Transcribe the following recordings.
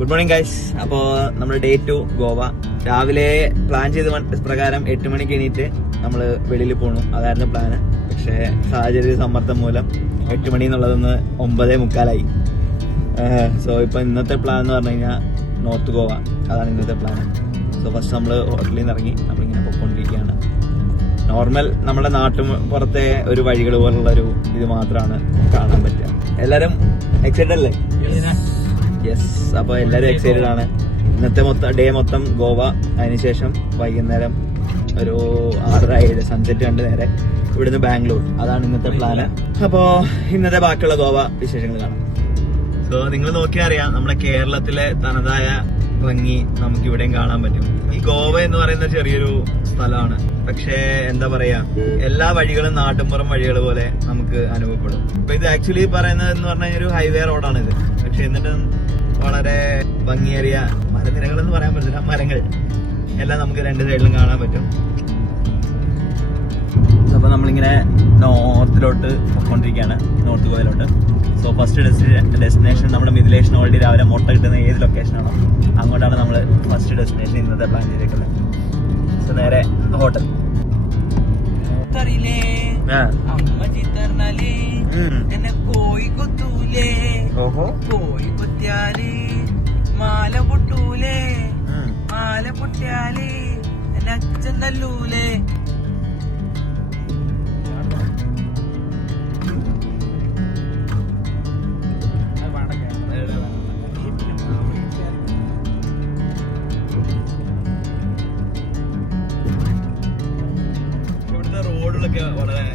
Good morning guys. അപ്പോൾ നമ്മൾ day 2 Goa. രാവിലെ പ്ലാൻ ചെയ്ത പ്രകാരം 8 മണിക്ക് എണീറ്റ് നമ്മൾ വെളിയിൽ പോകണം, അതായിരുന്നു പ്ലാന്. പക്ഷേ സാഹചര്യ സമ്മർദ്ദം മൂലം 8 മണി എന്നുള്ളതൊന്ന് 9:45. സോ ഇപ്പം ഇന്നത്തെ പ്ലാൻ എന്ന് പറഞ്ഞു കഴിഞ്ഞാൽ നോർത്ത് ഗോവ, അതാണ് ഇന്നത്തെ പ്ലാൻ. സോ ഫസ്റ്റ് നമ്മൾ ഹോട്ടലിൽ നിന്ന് ഇറങ്ങി നമ്മളിങ്ങനെ പൊയ്ക്കൊണ്ടിരിക്കുകയാണ്. നോർമൽ നമ്മുടെ നാട്ടുപുറത്തെ ഒരു വഴികൾ പോലുള്ളൊരു ഇത് മാത്രമാണ് കാണാൻ പറ്റുക. എല്ലാവരും എക്സൈറ്റഡ് അല്ലേ? യെസ്. അപ്പോൾ എല്ലാവരും എക്സൈറ്റഡ് ആണ്. ഇന്നത്തെ ഡേ മൊത്തം ഗോവ. അതിനുശേഷം വൈകുന്നേരം ഒരു 6:30 സൺസെറ്റ് കണ്ട് നേരെ ഇവിടുന്ന് ബാംഗ്ലൂർ. അതാണ് ഇന്നത്തെ പ്ലാന്. അപ്പോൾ ഇന്നത്തെ ബാക്കിയുള്ള ഗോവ വിശേഷങ്ങൾ കാണാം. സോ നിങ്ങൾ നോക്കിയാൽ അറിയാം, നമ്മുടെ കേരളത്തിലെ തനതായ ഭംഗി നമുക്ക് ഇവിടെയും കാണാൻ പറ്റും. ഈ ഗോവ എന്ന് പറയുന്ന ചെറിയൊരു സ്ഥലമാണ്, പക്ഷേ എന്താ പറയാ, എല്ലാ വഴികളും നാട്ടുമ്പുറം വഴികൾ പോലെ നമുക്ക് അനുഭവപ്പെടും. ഇപ്പൊ ഇത് ആക്ച്വലി പറയുന്നത് എന്ന് പറഞ്ഞാൽ ഒരു ഹൈവേ റോഡാണിത്. പക്ഷെ എന്നിട്ട് വളരെ ഭംഗിയേറിയ മരനിരകൾ എന്ന് പറയാൻ പറ്റില്ല, മരങ്ങൾ എല്ലാം നമുക്ക് രണ്ട് സൈഡിലും കാണാൻ പറ്റും. അപ്പൊ നമ്മളിങ്ങനെ നോർത്തിലോട്ട് പോയിക്കൊണ്ടിരിക്കുകയാണ്, നോർത്ത് ഗോവയിലോട്ട്. സോ ഫസ്റ്റ് ഡെസ്റ്റിനേഷൻ നമ്മുടെ മിഥിലേഷൻ ഓൾറെഡി രാവിലെ മുട്ട കിട്ടുന്ന ഏത് ലൊക്കേഷനാണോ അങ്ങോട്ടാണ് നമ്മൾ ഫസ്റ്റ് ഡെസ്റ്റിനേഷൻ ഇന്നത്തെ പ്ലാൻ ചെയ്തേക്കുന്നത്. സോ നേരെ ഹോട്ടൽ. മാല പൊട്ടൂലേ, മാല പൊട്ടിയാലേ എന്റെ അച്ഛൻ തല്ലൂലേ. ഇവിടുത്തെ റോഡുകളൊക്കെ വളരെ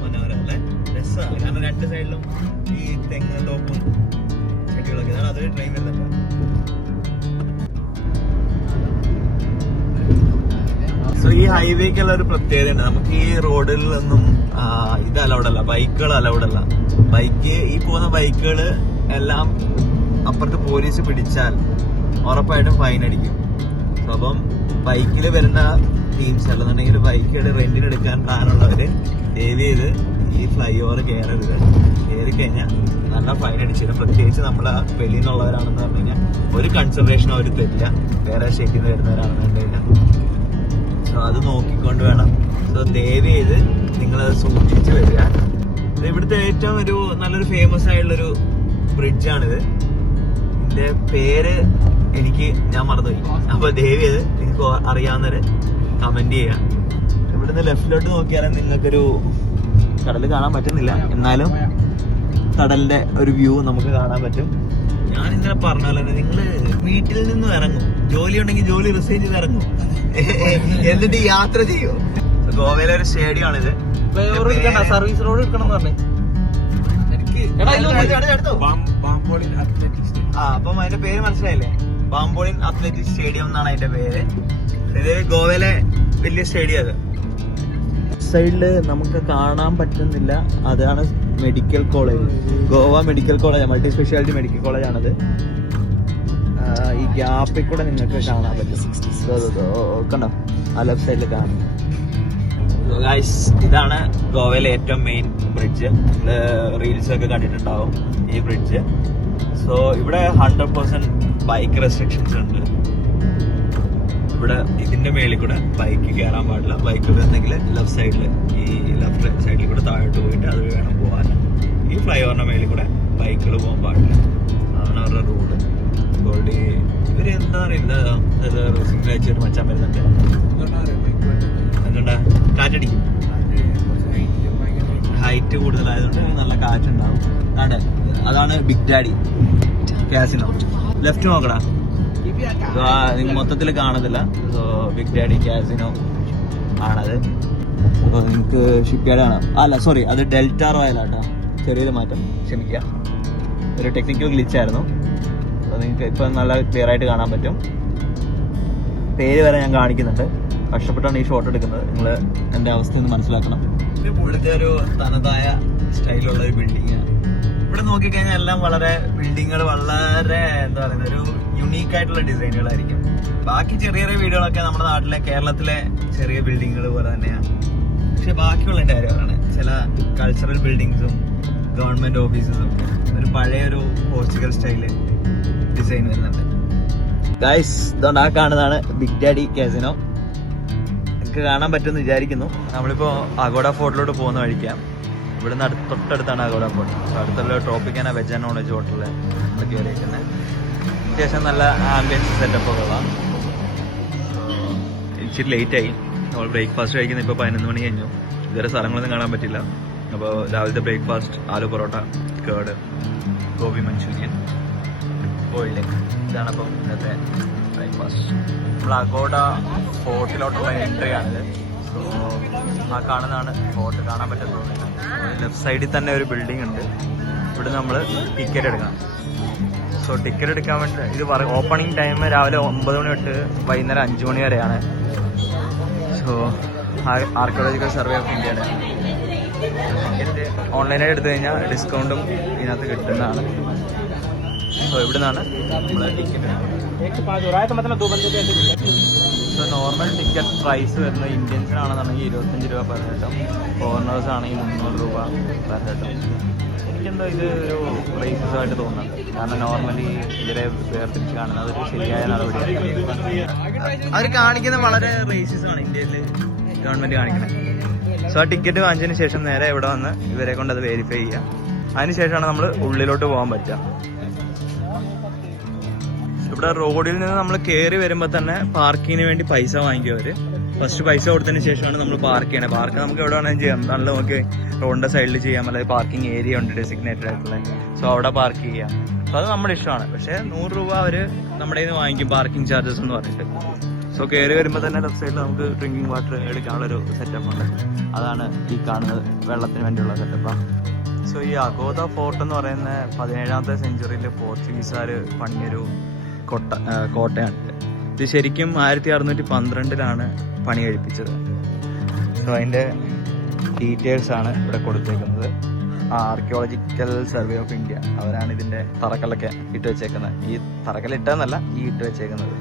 മനോഹരമല്ലേ, രസമാണ്. കാരണം രണ്ട് സൈഡിലും ഈ തെങ്ങ് തോപ്പും ചെടികളൊക്കെ, അതാണ് അതൊരു ട്രെയിൻ വരുന്നുണ്ട്. സോ ഈ ഹൈവേക്കുള്ള ഒരു പ്രത്യേകത ഉണ്ട്. നമുക്ക് ഈ റോഡിലൊന്നും ഇത് അലൗഡല്ല, ബൈക്കുകൾ അലൗഡല്ല. ഈ പോകുന്ന ബൈക്കുകൾ എല്ലാം അപ്പുറത്ത് പോലീസ് പിടിച്ചാൽ ഉറപ്പായിട്ടും ഫൈൻ അടിക്കും. സോ അപ്പം ബൈക്കിൽ വരുന്ന ടീംസ് അല്ലെന്നുണ്ടെങ്കിൽ ബൈക്കുകൾ റെന്റിന് എടുക്കാൻ പ്ലാനുള്ളവര് ദയവ് ചെയ്ത് ഈ ഫ്ലൈ ഓവർ കയറരുത്. കയറി കഴിഞ്ഞാൽ നല്ല ഫൈൻ അടിച്ചിരും. പ്രത്യേകിച്ച് നമ്മൾ വെളിയിൽ നിന്നുള്ളവരാണെന്ന് പറഞ്ഞു കഴിഞ്ഞാൽ ഒരു കൺസിഡറേഷനും അവർ തരില്ല, വേറെ സ്റ്റേറ്റിൽ നിന്ന് വരുന്നവരാണെന്ന് പറഞ്ഞു കഴിഞ്ഞാൽ. സോ അത് നോക്കിക്കൊണ്ട് വേണം. സോ ദയവ് ചെയ്ത് നിങ്ങളത് സൂക്ഷിച്ച് വരിക. ഇവിടുത്തെ ഏറ്റവും ഒരു നല്ലൊരു ഫേമസ് ആയിട്ടുള്ളൊരു ബ്രിഡ്ജാണിത്. ഇതിന്റെ പേര് ഞാൻ മറന്നുപോയി. അപ്പൊ ദയവ് ചെയ്ത് നിങ്ങൾക്ക് അറിയാവുന്നവര് കമന്റ് ചെയ്യാം. ഇവിടുന്ന് ലെഫ്റ്റിലോട്ട് നോക്കിയാൽ നിങ്ങൾക്കൊരു കടൽ കാണാൻ പറ്റുന്നില്ല, എന്നാലും കടലിന്റെ ഒരു വ്യൂ നമുക്ക് കാണാൻ പറ്റും. ഞാൻ ഇന്നലെ പറഞ്ഞ പോലെ തന്നെ നിങ്ങള് വീട്ടിൽ നിന്നും ഇറങ്ങും, ജോലി ഉണ്ടെങ്കിൽ ജോലി റിസൈൻ ചെയ്ത് ഇറങ്ങും, എന്നിട്ട് യാത്ര ചെയ്യും. ഗോവയിലെ ഒരു സ്റ്റേഡിയം ആണിത്. സർവീസ് റോഡ് എടുക്കണം എന്ന് പറഞ്ഞു. അപ്പം അതിന്റെ പേര് മനസ്സിലായില്ലേ? ബാംബോളിൻ അത്ലറ്റിക് സ്റ്റേഡിയം എന്നാണ് അതിന്റെ പേര്. ഇത് ഗോവയിലെ വലിയ സ്റ്റേഡിയം. അത് സൈഡില് നമുക്ക് കാണാൻ പറ്റുന്നില്ല, അതാണ് medical college, Goa medical college, multi speciality medical college ആണത്. ഈ ഗ്യാപ്പിൽ കൂടെ നിങ്ങൾക്ക് കാണാൻ പറ്റും. കണ്ടോ, ആ ലെഫ്റ്റ് സൈഡിൽ കാണും. ഗൈസ്, ഇതാണ് ഗോവയിലെ ഏറ്റവും മെയിൻ ബ്രിഡ്ജ്. റീൽസ് ഒക്കെ കണ്ടിട്ടുണ്ടാവും ഈ ബ്രിഡ്ജ്. സോ ഇവിടെ 100% ബൈക്ക് റെസ്ട്രിക്ഷൻസ് ഉണ്ട്. ഇവിടെ ഇതിന്റെ മേളിൽ കൂടെ ബൈക്ക് കയറാൻ പാടില്ല. ബൈക്ക് വരുന്നെങ്കിൽ ലെഫ്റ്റ് സൈഡിൽ, ഈ ലെഫ്റ്റ് സൈഡിൽ കൂടെ താഴോട്ട് പോയിട്ട് അത് വേണം പോകാൻ. ഈ ഫ്ലൈ ഓവറിന്റെ മേളിൽ കൂടെ ബൈക്കുകൾ പോകാൻ പാടില്ല, അതാണ് അവരുടെ റൂള്. ഗോൾഡി ഇവര് എന്താ പറയുന്നത്, സിംഗിൾ മച്ചാൻ വരുന്നുണ്ട്. എന്തുണ്ടാ, കാറ്റടിക്കും. ഹൈറ്റ് കൂടുതലായതുകൊണ്ട് നല്ല കാറ്റുണ്ടാവും. അതാണ് ബിഗ് ഡാഡി കാസിനോ. ലെഫ്റ്റ് നോക്കടാ, നിങ്ങൾ മൊത്തത്തിൽ കാണത്തില്ല. സോ ബിഗ് ഡാഡി കാസിനോ ആണത്. അപ്പോൾ നിങ്ങൾക്ക് ഷിപ്പ് യാർഡ് കാണാം. അല്ല സോറി, അത് ഡെൽറ്റ റോയൽ ആട്ടോ. ചെറിയൊരു മാറ്റം, ക്ഷമിക്കുക, ഒരു ടെക്നിക്കൽ ഗ്ലിച്ച് ആയിരുന്നു. അപ്പോൾ നിങ്ങൾക്ക് ഇപ്പം നല്ല ക്ലിയർ ആയിട്ട് കാണാൻ പറ്റും. പേര് വരെ ഞാൻ കാണിക്കുന്നുണ്ട്. കഷ്ടപ്പെട്ടാണ് ഈ ഷോട്ട് എടുക്കുന്നത്. നിങ്ങൾ എൻ്റെ അവസ്ഥ ഒന്ന് മനസ്സിലാക്കണം. ഇവിടുത്തെ ഒരു തനതായ സ്റ്റൈലുള്ള ഒരു ബിൽഡിംഗ്. ഇവിടെ നോക്കിക്കഴിഞ്ഞാൽ എല്ലാം വളരെ ബിൽഡിങ്ങുകൾ വളരെ എന്താ പറയുക, ഒരു യുണീക്ക് ആയിട്ടുള്ള ഡിസൈനുകളായിരിക്കും. ബാക്കി ചെറിയ ചെറിയ വീടുകളൊക്കെ നമ്മുടെ നാട്ടിലെ കേരളത്തിലെ ചെറിയ ബിൽഡിങ്ങുകൾ പോലെ തന്നെയാണ്. പക്ഷെ ബാക്കിയുള്ളതിൻ്റെ കാര്യമാണ് ചില കൾച്ചറൽ ബിൽഡിങ്സും ഗവൺമെന്റ് ഓഫീസസും ഒക്കെ ഒരു പഴയൊരു പോർച്ചുഗൽ സ്റ്റൈല് ഡിസൈൻ വരുന്നുണ്ട്. ഗൈസ് ഇതുകൊണ്ട് ആ കാണുന്നതാണ് ബിഗ് ഡാഡി കാസിനോ. നിങ്ങൾക്ക് കാണാൻ പറ്റുമെന്ന് വിചാരിക്കുന്നു. നമ്മളിപ്പോ അഗോഡ ഫോർട്ടിലോട്ട് പോകുന്ന വഴിക്കാം. ഇവിടുന്ന് തൊട്ടടുത്താണ് അഗോഡ ഫോർട്ട്. അടുത്തുള്ള Tropicana veg and non veg ഹോട്ടലിൽ നമ്മൾ കയറിയിരിക്കുന്നത്. അത്യാവശ്യം നല്ല ആംബിയൻസ് സെറ്റപ്പ് ഒക്കെ ഉള്ള. ഇച്ചിരി ലേറ്റായി. നമ്മൾ ബ്രേക്ക്ഫാസ്റ്റ് കഴിക്കുന്നത് ഇപ്പോൾ 11 മണി കഴിഞ്ഞു. ഇതുവരെ സ്ഥലങ്ങളൊന്നും കാണാൻ പറ്റില്ല. അപ്പോൾ രാവിലത്തെ breakfast aloo parotta, curd, gobi manchurian, boiled egg. ഇതാണ് അപ്പം ഇന്നത്തെ ബ്രേക്ക്ഫാസ്റ്റ്. നമ്മൾ അഗോഡ ഫോർട്ടിലോട്ടുള്ള എൻട്രി ആണിത്. സോ ആ കാണുന്നതാണ് ഫോർട്ട്. കാണാൻ പറ്റുന്നത് ലെഫ്റ്റ് സൈഡിൽ തന്നെ ഒരു ബിൽഡിംഗ് ഉണ്ട്. ഇവിടെ നമ്മൾ ടിക്കറ്റ് എടുക്കണം. സോ ടിക്കറ്റ് എടുക്കാൻ വേണ്ടി ഇത് ഓപ്പണിംഗ് ടൈം രാവിലെ 9 മണി തൊട്ട് വൈകുന്നേരം 5 മണി വരെയാണ്. സോ ആർക്കിയോളജിക്കൽ സർവേ ഓഫ് ഇന്ത്യയുടെ ടിക്കറ്റ് ഓൺലൈനായിട്ട് എടുത്തു കഴിഞ്ഞാൽ ഡിസ്കൗണ്ടും ഇതിനകത്ത് കിട്ടുന്നതാണ്. സോ ഇവിടെ നിന്നാണ് നമ്മൾ ticket. So normal ticket price വരുന്നത് ഇന്ത്യൻസിനാണെന്നുണ്ടെങ്കിൽ 25 രൂപ പെർ ഹെഡും, ഫോറിനേഴ്സ് ആണെങ്കിൽ 300 രൂപ പെർ ഹെഡും. എനിക്കെന്തോ ഇത് ഒരു റേസസ് ആയിട്ട് തോന്നുന്നുണ്ട്. കാരണം നോർമലി ഇവരെ വേർതിരിച്ച് കാണുന്നത് ഒരു ശരിയായ നടപടിയാണ്. അവർ കാണിക്കുന്നത് വളരെ റേസസ് ആണ് ഇന്ത്യയിൽ ഗവൺമെന്റ് കാണിക്കുന്നത്. സോ ആ ടിക്കറ്റ് വാങ്ങിച്ചതിന് ശേഷം നേരെ ഇവിടെ വന്ന് ഇവരെ കൊണ്ട് അത് വെരിഫൈ ചെയ്യാം. അതിനുശേഷമാണ് നമ്മൾ ഉള്ളിലോട്ട് പോകാൻ പറ്റുക. ഇവിടെ റോഡിൽ നിന്ന് നമ്മൾ കയറി വരുമ്പോൾ തന്നെ പാർക്കിങ്ങിന് വേണ്ടി പൈസ വാങ്ങിക്കും അവര്. ഫസ്റ്റ് പൈസ കൊടുത്തതിന് ശേഷമാണ് നമ്മൾ പാർക്ക് ചെയ്യണത്. പാർക്ക് നമുക്ക് എവിടെ വേണമെങ്കിലും ചെയ്യാം. നല്ല നമുക്ക് റോഡിന്റെ സൈഡിൽ ചെയ്യാം. അല്ലെങ്കിൽ പാർക്കിംഗ് ഏരിയ ഉണ്ട് ഡെസിഗ്നേറ്റഡ് ആയിട്ടുള്ള. സോ അവിടെ പാർക്ക് ചെയ്യാം. സോ അത് നമ്മുടെ ഇഷ്ടമാണ്. പക്ഷേ 100 രൂപ അവര് നമ്മുടെ കയ്യിൽ നിന്ന് വാങ്ങിക്കും പാർക്കിംഗ് ചാർജസ് എന്ന് പറഞ്ഞിട്ട്. സോ കയറി വരുമ്പോൾ തന്നെ ലെഫ്റ്റ് സൈഡിൽ നമുക്ക് ഡ്രിങ്കിങ് വാട്ടർ എടുക്കാനുള്ളൊരു സെറ്റപ്പ് ഉണ്ട്. അതാണ് ഈ കാണുന്നത്, വെള്ളത്തിന് വേണ്ടിയുള്ള സെറ്റപ്പാണ്. സോ ഈ അഗോദ ഫോർട്ട് എന്ന് പറയുന്ന 17ാമത്തെ സെഞ്ചുറിയിൽ പോർച്ചുഗീസുകാർ പണിയൊരു കോട്ടയാണ്. ഇത് ശരിക്കും 1612 പണി കഴിപ്പിച്ചത്. സോ അതിൻ്റെ ഡീറ്റെയിൽസ് ആണ് ഇവിടെ കൊടുത്തേക്കുന്നത്. ആർക്കിയോളജിക്കൽ സർവേ ഓഫ് ഇന്ത്യ അവരാണ് ഇതിൻ്റെ തറക്കല്ലൊക്കെ ഇട്ട് വെച്ചേക്കുന്നത്. ഈ തറക്കല്ല് ഇട്ടതെന്നല്ല, ഈ ഇട്ട് വെച്ചേക്കുന്നത്.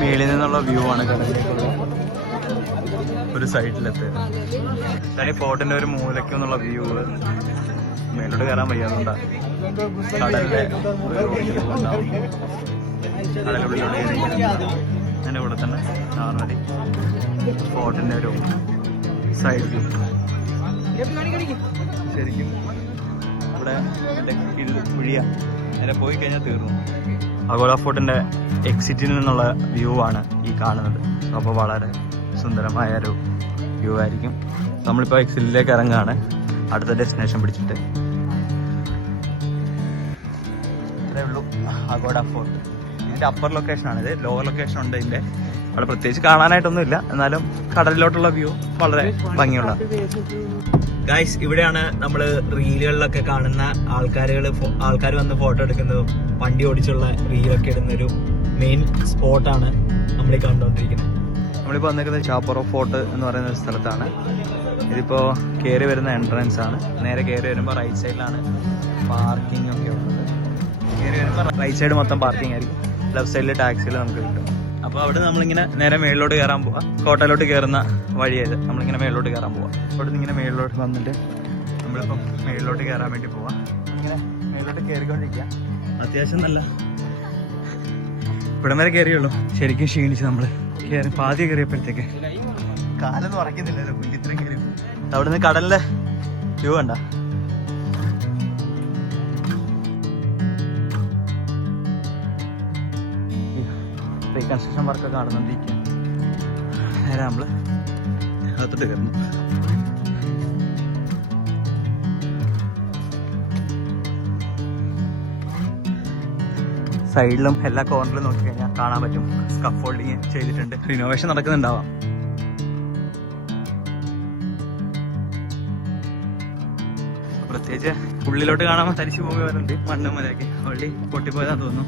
മേളിൽ നിന്നുള്ള വ്യൂ ആണ് കടലിലേക്കുള്ള ഒരു സൈഡിലെത്ത്. ഈ ഫോർട്ടിന്റെ ഒരു മൂലയ്ക്ക് നിന്നുള്ള വ്യൂ മേലോട്ട് കയറാൻ വയ്യാതുകൊണ്ടാണ്. കടലിന്റെ കടലുള്ളിലൂടെ അതിൻ്റെ കൂടെ തന്നെ നോർമലി ഫോർട്ടിന്റെ ഒരു സൈഡ് വ്യൂ. ശരിക്കും ഇവിടെ കുഴിയ നേരെ പോയി കഴിഞ്ഞാൽ തീർന്നു. അഗോഡ ഫോർട്ടിന്റെ എക്സിറ്റിൽ നിന്നുള്ള വ്യൂ ആണ് ഈ കാണുന്നത്. അപ്പോൾ വളരെ സുന്ദരമായ ഒരു വ്യൂ ആയിരിക്കും. നമ്മളിപ്പോൾ എക്സിറ്റിലേക്ക് ഇറങ്ങുകയാണ് അടുത്ത ഡെസ്റ്റിനേഷൻ പിടിച്ചിട്ട്. ഇത്രേ ഉള്ളൂ അഗോഡ ഫോർട്ട്. ഇതിൻ്റെ അപ്പർ ലൊക്കേഷനാണിത്. ലോവർ ലൊക്കേഷൻ ഉണ്ട് ഇതിൻ്റെ. അവിടെ പ്രത്യേകിച്ച് കാണാനായിട്ടൊന്നുമില്ല, എന്നാലും കടലിലോട്ടുള്ള വ്യൂ വളരെ ഭംഗിയുള്ള. ഗൈസ്, ഇവിടെയാണ് നമ്മൾ റീലുകളിലൊക്കെ കാണുന്ന ആൾക്കാർ വന്ന് ഫോട്ടോ എടുക്കുന്നതും വണ്ടി ഓടിച്ചുള്ള റീലൊക്കെ ഇടുന്നൊരു മെയിൻ സ്പോട്ടാണ് നമ്മളീ കണ്ടുകൊണ്ടിരിക്കുന്നത്. നമ്മളിപ്പോൾ വന്നിരിക്കുന്നത് ചാപ്പറോ ഫോർട്ട് എന്ന് പറയുന്ന ഒരു സ്ഥലത്താണ്. ഇതിപ്പോൾ കയറി വരുന്ന എൻട്രൻസ് ആണ്. നേരെ കയറി വരുമ്പോൾ റൈറ്റ് സൈഡിലാണ് പാർക്കിംഗ് ഒക്കെ ഉള്ളത്. കയറി വരുമ്പോൾ റൈറ്റ് സൈഡ് മൊത്തം പാർക്കിംഗ് ആയിരിക്കും. ലെഫ്റ്റ് സൈഡിൽ ടാക്സികൾ നമുക്ക് കിട്ടും. അപ്പോൾ അവിടെ നമ്മളിങ്ങനെ നേരെ മേളിലോട്ട് കയറാൻ പോവാം. കോട്ടയിലോട്ട് കയറുന്ന വഴിയായത്. നമ്മളിങ്ങനെ മേളിലോട്ട് കയറാൻ പോവാം. അവിടെ നിന്ന് ഇങ്ങനെ മേളിലോട്ട് വന്നിട്ട് നമ്മളിപ്പം മേളിലോട്ട് കയറാൻ വേണ്ടി പോവാം. ഇങ്ങനെ മേളിലോട്ട് കയറിക്കൊണ്ടിരിക്കുക. അത്യാവശ്യം നല്ല ഇവിടം വരെ കയറിയുള്ളൂ. ശരിക്കും ക്ഷീണിച്ച് നമ്മൾ കയറി പാതി കയറിയപ്പോഴത്തേക്ക് കാലൊന്നും ഉറക്കുന്നില്ലല്ലോ. ഇത്രയും കയറി അവിടെ നിന്ന് കടലിലെ വ്യൂ കണ്ട. റീകൺസ്ട്രക്ഷൻ വർക്കൊക്കെ നടന്നുകൊണ്ടിരിക്കുക. നേരെ നമ്മൾ അകത്തോട്ട് കയറുന്നു. സൈഡിലും എല്ലാ കോർണറിലും നോക്കി കഴിഞ്ഞാൽ കാണാൻ പറ്റും സ്കഫോൾഡിങ് ചെയ്തിട്ടുണ്ട്. റിനോവേഷൻ നടക്കുന്നുണ്ടാവാം. പ്രത്യേകിച്ച് ഉള്ളിലോട്ട് കാണാൻ തരിച്ചു പോയി വരുന്നുണ്ട്. മണ്ണും മലയൊക്കെ ഓൾറെഡി പൊട്ടിപ്പോയതാന്ന് തോന്നുന്നു.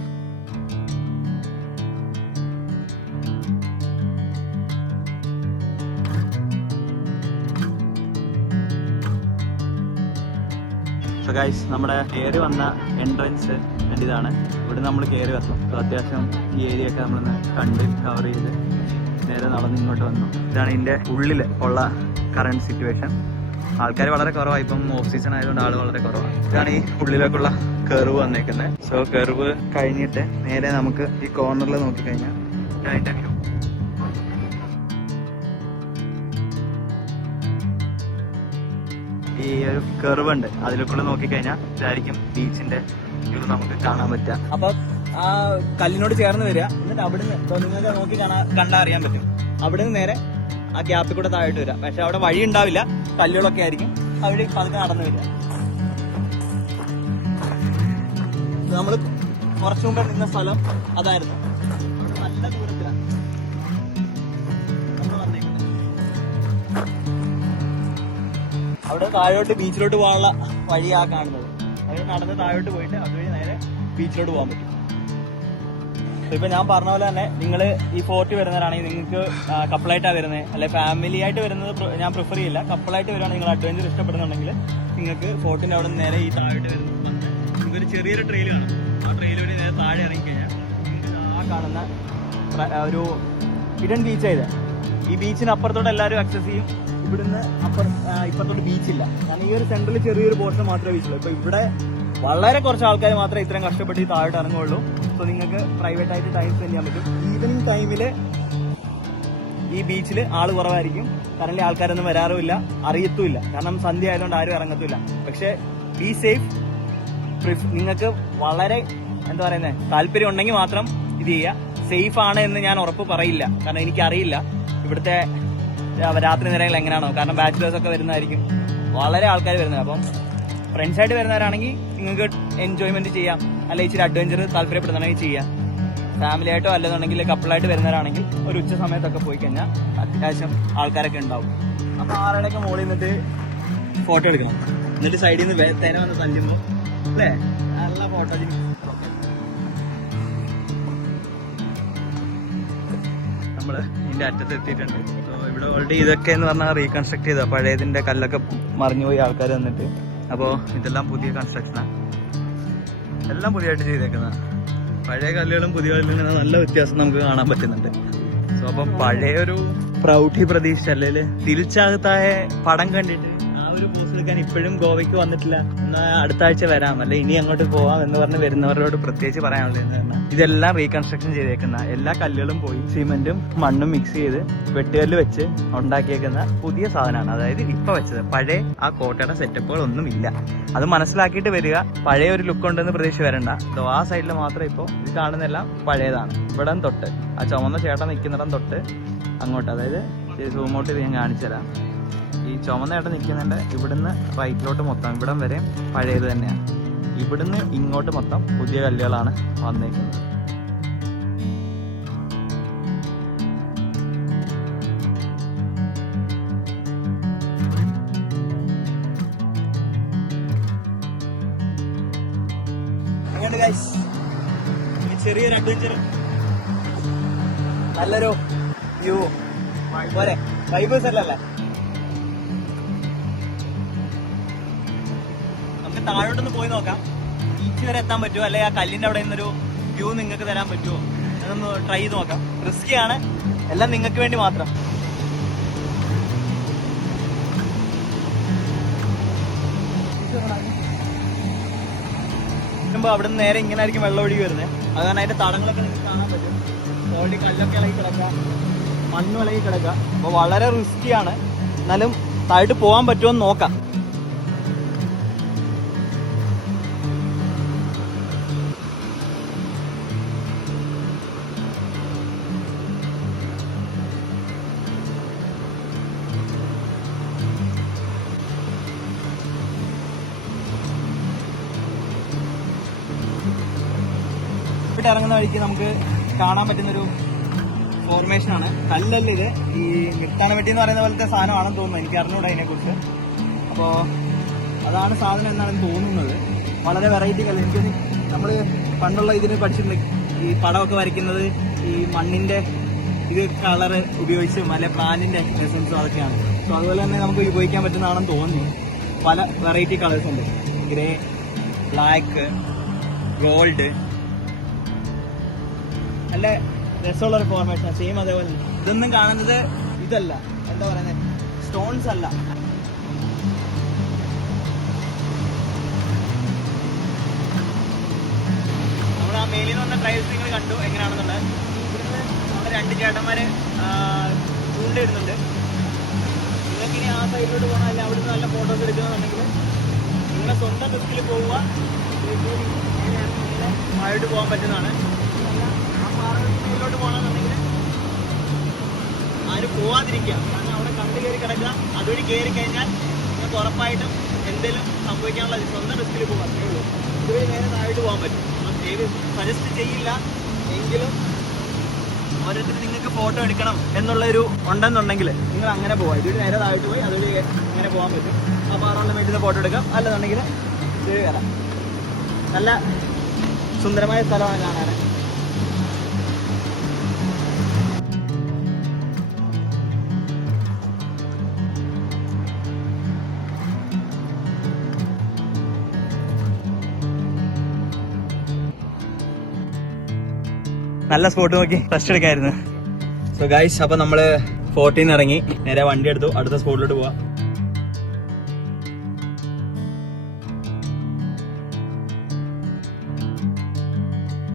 സോ ഗൈസ്, നമ്മുടെ കയറി വന്ന എൻട്രൻസ് ഇതാണ്. ഇവിടെ നമ്മൾ കയറി വന്നു. അത്യാവശ്യം ഈ ഏരിയ ഒക്കെ നമ്മളൊന്ന് കണ്ട് കവർ ചെയ്ത് നേരെ നടന്ന് ഇങ്ങോട്ട് വന്നു. ഇതാണ് ഇതിൻ്റെ ഉള്ളിൽ ഉള്ള കറണ്ട് സിറ്റുവേഷൻ. ആൾക്കാർ വളരെ കുറവാണ്. ഇപ്പം ഓഫ് സീസൺ ആയതുകൊണ്ട് ആൾ വളരെ കുറവാണ്. ഇതാണ് ഈ ഉള്ളിലേക്കുള്ള കർവ് വന്നേക്കുന്നത്. സോ കർവ് കഴിഞ്ഞിട്ട് നേരെ നമുക്ക് ഈ കോർണറിൽ നോക്കിക്കഴിഞ്ഞാൽ അതിൻ്റെ വ്യൂ. ഈ ഒരു കർവ് ഉണ്ട്, അതിലേക്കുള്ള നോക്കിക്കഴിഞ്ഞാൽ ഇതായിരിക്കും ബീച്ചിന്റെ വ്യൂ നമുക്ക് കാണാൻ പറ്റുക. അപ്പൊ ആ കല്ലിനോട് ചേർന്ന് വരിക. എന്നിട്ട് അവിടുന്ന് നിങ്ങൾക്ക് നോക്കി കണ്ടാൽ അറിയാൻ പറ്റും. അവിടുന്ന് നേരെ ആ ഗ്യാപ്പിൽ കൂടെ താഴോട്ട് വരിക. പക്ഷെ അവിടെ വഴി ഉണ്ടാവില്ല, കല്ലുകളൊക്കെ ആയിരിക്കും. അവിടെ പതുക്കെ നടന്നു വരിക. നമ്മൾ കുറച്ചു മുമ്പ് നിന്ന സ്ഥലം അതായിരുന്നു. നല്ല ദൂരത്തിലാണ് നമ്മൾ വന്നേക്കുന്നത്. അവിടെ താഴോട്ട് ബീച്ചിലോട്ട് പോകാനുള്ള വഴിയാ കാണുന്നത്. അവിടെ നടന്ന് താഴോട്ട് പോയിട്ട് അതുവഴി നേരെ ബീച്ചിലോട്ട് പോകാൻ പറ്റും. ഇപ്പൊ ഞാൻ പറഞ്ഞ പോലെ തന്നെ നിങ്ങൾ ഈ ഫോർട്ട് വരുന്നവരാണെങ്കിൽ നിങ്ങൾക്ക് കപ്പിളായിട്ടാണ് വരുന്നത്, അല്ലെ ഫാമിലി ആയിട്ട് വരുന്നത് ഞാൻ പ്രിഫർ ചെയ്യില്ല. കപ്പിളായിട്ട് വരുവാണെങ്കിൽ നിങ്ങൾ അഡ്വഞ്ചർ ഇഷ്ടപ്പെടുന്നുണ്ടെങ്കിൽ നിങ്ങൾക്ക് ഫോർട്ടിന്റെ അവിടെ നിന്ന് നേരെ ഈ താഴോട്ട് വരുന്നത് നിങ്ങൾക്കൊരു ചെറിയൊരു ട്രെയിൽ കാണും. ആ ട്രെയിൽ വഴി നേരെ താഴെ ഇറങ്ങിക്കഴിഞ്ഞാൽ ആ കാണുന്ന ഒരു ഹിഡൻ ബീച്ചായത്. ഈ ബീച്ചിന് അപ്പുറത്തോട്ട് എല്ലാവരും ആക്സസ് ചെയ്യും. ഇവിടുന്ന് ഇപ്പുറത്തോട്ട് ബീച്ചില്ല. കാരണം ഈ ഒരു സെന്ററിൽ ചെറിയൊരു പോർഷൻ മാത്രമേ ബീച്ചുള്ളൂ. ഇപ്പൊ ഇവിടെ വളരെ കുറച്ച് ആൾക്കാർ മാത്രമേ ഇത്രയും കഷ്ടപ്പെട്ട് ഈ താഴോട്ട് ഇറങ്ങുള്ളൂ. സോ നിങ്ങൾക്ക് പ്രൈവറ്റ് ആയിട്ട് ടൈം സ്പെൻഡ് ചെയ്യാൻ പറ്റും. ഈവനിങ് ടൈമിൽ ഈ ബീച്ചിൽ ആൾ കുറവായിരിക്കും. കറന്റ് ആൾക്കാരൊന്നും വരാറുമില്ല, അറിയത്തുമില്ല. കാരണം സന്ധ്യ ആയതുകൊണ്ട് ആരും ഇറങ്ങത്തില്ല. പക്ഷെ ബി സേഫ്. നിങ്ങൾക്ക് വളരെ എന്താ പറയുന്നത് താല്പര്യം ഉണ്ടെങ്കിൽ മാത്രം ഇത് ചെയ്യുക. സേഫ് ആണ് എന്ന് ഞാൻ ഉറപ്പ് പറയില്ല, കാരണം എനിക്കറിയില്ല ഇവിടുത്തെ രാത്രി നേരങ്ങൾ എങ്ങനെയാണോ. കാരണം ബാച്ചിലേഴ്സ് ഒക്കെ വരുന്നതായിരിക്കും, വളരെ ആൾക്കാർ വരുന്നത്. അപ്പം ഫ്രണ്ട്സായിട്ട് വരുന്നവരാണെങ്കിൽ നിങ്ങൾക്ക് എൻജോയ്മെന്റ് ചെയ്യാം, അല്ലെങ്കിൽ ഇച്ചിരി അഡ്വഞ്ചർ താല്പര്യപ്പെടുന്നുണ്ടെങ്കിൽ ചെയ്യാം. ഫാമിലി ആയിട്ടോ അല്ലെന്നുണ്ടെങ്കിൽ കപ്പിളായിട്ട് വരുന്നവരാണെങ്കിൽ ഒരു ഉച്ച സമയത്തൊക്കെ പോയി കഴിഞ്ഞാൽ അത്യാവശ്യം ആൾക്കാരൊക്കെ ഉണ്ടാവും. അപ്പോൾ ആരുടെയൊക്കെ മുകളിൽ നിന്നിട്ട് ഫോട്ടോ എടുക്കണം. എന്നിട്ട് സൈഡിൽ നിന്ന് തേന വന്ന് തല്ലുമ്പോൾ അല്ലേ നല്ല ഫോട്ടോ. നമ്മള് ഇതിന്റെ അറ്റത്ത് എത്തിയിട്ടുണ്ട്. ഇവിടെ ഓൾറെഡി ഇതൊക്കെ എന്ന് പറഞ്ഞാൽ റീകൺസ്ട്രക്ട് ചെയ്ത പഴയതിന്റെ കല്ലൊക്കെ മറിഞ്ഞുപോയി ആൾക്കാർ വന്നിട്ട്. അപ്പോൾ ഇതെല്ലാം പുതിയ കൺസ്ട്രക്ഷനാണ്, എല്ലാം പുതിയതായിട്ട് ചെയ്തേക്കുന്നതാണ്. പഴയ കല്ലുകളും പുതിയ കല്ലുകളും നല്ല വ്യത്യാസം നമുക്ക് കാണാൻ പറ്റുന്നുണ്ട്. സോ അപ്പം പഴയൊരു പ്രൗഢി പ്രതീക്ഷ അല്ലെങ്കിൽ തിരിച്ചകത്തായ പടം കണ്ടിട്ട് ആ ഒരു പോസ്റ്റ് എടുക്കാൻ ഇപ്പോഴും ഗോവയ്ക്ക് വന്നിട്ടില്ല. എന്നാൽ അടുത്ത ആഴ്ച വരാം, അല്ലെ ഇനി അങ്ങോട്ട് പോവാം എന്ന് പറഞ്ഞ് വരുന്നവരോട് പ്രത്യേകിച്ച് പറയാനുള്ളത് ഇതെല്ലാം റീകൺസ്ട്രക്ഷൻ ചെയ്തേക്കുന്ന എല്ലാ കല്ലുകളും പോയി സിമെന്റും മണ്ണും മിക്സ് ചെയ്ത് വെട്ടുകല്ല് വെച്ച് ഉണ്ടാക്കിയേക്കുന്ന പുതിയ സാധനമാണ്. അതായത് ഇപ്പൊ വെച്ചത്. പഴയ ആ കോട്ടയുടെ സെറ്റപ്പുകളൊന്നും ഇല്ല. അത് മനസ്സിലാക്കിയിട്ട് വരിക. പഴയ ഒരു ലുക്ക് ഉണ്ടെന്ന് പ്രതീക്ഷ വരണ്ട. ആ സൈഡിൽ മാത്രം ഇപ്പോൾ ഇത് കാണുന്നതെല്ലാം പഴയതാണ്. ഇവിടെ തൊട്ട് ആ ചുമന്ന ചേട്ടൻ നിൽക്കുന്നിടം തൊട്ട് അങ്ങോട്ട്, അതായത് സൂമോട്ട് ഇത് ഞാൻ കാണിച്ചു തരാം. ഈ ചുമന്ന ചേട്ടൻ നിൽക്കുന്നുണ്ട് ഇവിടുന്ന് റൈറ്റിലോട്ട് മൊത്തം ഇവിടം വരെ പഴയത് തന്നെയാണ്. ഇവിടുന്ന് ഇങ്ങോട്ട് മൊത്തം പുതിയ കല്ലുകളാണ് വന്നേക്കുന്നത്. ചെറിയൊരു അഡ്വഞ്ചർ, നല്ലൊരു വ്യൂ പോരെ, വൈബേഴ്സ് അല്ലല്ലേ. നമുക്ക് താഴോട്ടൊന്ന് പോയി നോക്കാം. ബീച്ച് വരെ എത്താൻ പറ്റുമോ, അല്ലെങ്കിൽ ആ കല്ലിന്റെ അവിടെ നിന്നൊരു വ്യൂ നിങ്ങൾക്ക് തരാൻ പറ്റുമോ അതൊന്ന് ട്രൈ ചെയ്ത് നോക്കാം. റിസ്കിയാണ്, എല്ലാം നിങ്ങൾക്ക് വേണ്ടി മാത്രം. അവിടെ നിന്ന് നേരെ ഇങ്ങനെ ആയിരിക്കും വെള്ളം ഒഴുകി വരുന്നത്. അത് കാരണം അതിന്റെ തടങ്ങളൊക്കെ നിങ്ങൾക്ക് കാണാൻ പറ്റും. ഓൾറെഡി കല്ലൊക്കെ ഇളകി കിടക്കുക, മണ്ണും ഇളകി കിടക്കുക. അപ്പോൾ വളരെ റിസ്കിയാണ്, എന്നാലും താഴോട്ട് പോകാൻ പറ്റുമോ എന്ന് നോക്കാം. ഇവിടെ ഇറങ്ങുന്ന വഴിക്ക് നമുക്ക് കാണാൻ പറ്റുന്നൊരു ഫോർമേഷനാണ്. കല്ലല്ല ഇത്, ഈ മിട്ടാണ വെട്ടി എന്ന് പറയുന്ന പോലത്തെ സാധനമാണെന്ന് തോന്നുന്നു. എനിക്ക് അറിഞ്ഞൂടാ അതിനെക്കുറിച്ച്. അപ്പോൾ അതാണ് സാധനം എന്നാണ് എനിക്ക് തോന്നുന്നത്. വളരെ വെറൈറ്റി കളർ. എനിക്ക് നമ്മൾ പണ്ടുള്ള ഇതിന് പഠിച്ചിട്ടുണ്ട്, ഈ പടമൊക്കെ വരയ്ക്കുന്നത് ഈ മണ്ണിന്റെ ഇത് കളറ് ഉപയോഗിച്ച് അല്ലെ പ്ലാന്റിന്റെ എസൻസും അതൊക്കെയാണ്. സോ അതുപോലെ തന്നെ നമുക്ക് ഉപയോഗിക്കാൻ പറ്റുന്നതാണെന്ന് തോന്നുന്നു. പല വെറൈറ്റി കളേഴ്സ് ഉണ്ട്, ഗ്രേ, ബ്ലാക്ക്, ഗോൾഡ്. നല്ല രസമുള്ളൊരു ഫോർമേഷൻ. സെയിം അതേപോലെ ഇതൊന്നും കാണുന്നത് ഇതല്ല, എന്താ പറയുന്നത്, സ്റ്റോൺസ് അല്ല. നമ്മൾ ആ മേലിൽ നിന്ന് വന്ന ട്രയൽസ് നിങ്ങൾ കണ്ടു എങ്ങനെയാണെന്നുള്ളത്. ഇവിടുന്ന് നമ്മുടെ 2 ചേട്ടന്മാര് ചൂണ്ടിടുന്നുണ്ട്. നിങ്ങൾക്ക് ഇനി ആ സൈഡിലോട്ട് പോകണം, അല്ലെങ്കിൽ അവിടുന്ന് നല്ല ഫോട്ടോസ് എടുക്കണമെന്നുണ്ടെങ്കിൽ നിങ്ങളുടെ സ്വന്തം റിസ്കിൽ പോവുക. ആയിട്ട് പോകാൻ പറ്റുന്നതാണ്. ആ പാറയിലോട്ട് പോകണമെന്നുണ്ടെങ്കിൽ ആരും പോവാതിരിക്കുക. കാരണം അവിടെ കണ്ടു കയറി കിടക്കുക. അതുവഴി കയറി കഴിഞ്ഞാൽ നിങ്ങൾക്ക് ഉറപ്പായിട്ടും എന്തെങ്കിലും സംഭവിക്കാനുള്ള സ്വന്തം റിസ്കിൽ പോകാം. അത്രേ ഉള്ളൂ. ഇതുവഴി നേരെ താഴോട്ട് പോകാൻ പറ്റും. സജസ്റ്റ് ചെയ്യില്ല, എങ്കിലും ഓരോരുത്തർ നിങ്ങൾക്ക് ഫോട്ടോ എടുക്കണം എന്നുള്ളൊരു ഉണ്ടെന്നുണ്ടെങ്കിൽ നിങ്ങൾ അങ്ങനെ പോവാം. ഇതുവഴി നേരെ താഴോട്ട് പോയി അതുവഴി അങ്ങനെ പോകാൻ പറ്റും. ആ പാറകളുടെ വീട്ടിൽ ഫോട്ടോ എടുക്കാം. അല്ലെന്നുണ്ടെങ്കിൽ ഇത് കയറാം. നല്ല സുന്ദരമായ സ്ഥലമാണ് കാണാൻ. നല്ല സ്പോട്ട് നോക്കി റെസ്റ്റ് എടുക്കായിരുന്നു. സോ ഗൈസ്, അപ്പൊ നമ്മള് 14 ഇറങ്ങി നേരെ വണ്ടി എടുത്തു. അടുത്ത സ്പോട്ടിലോട്ട് പോവാം.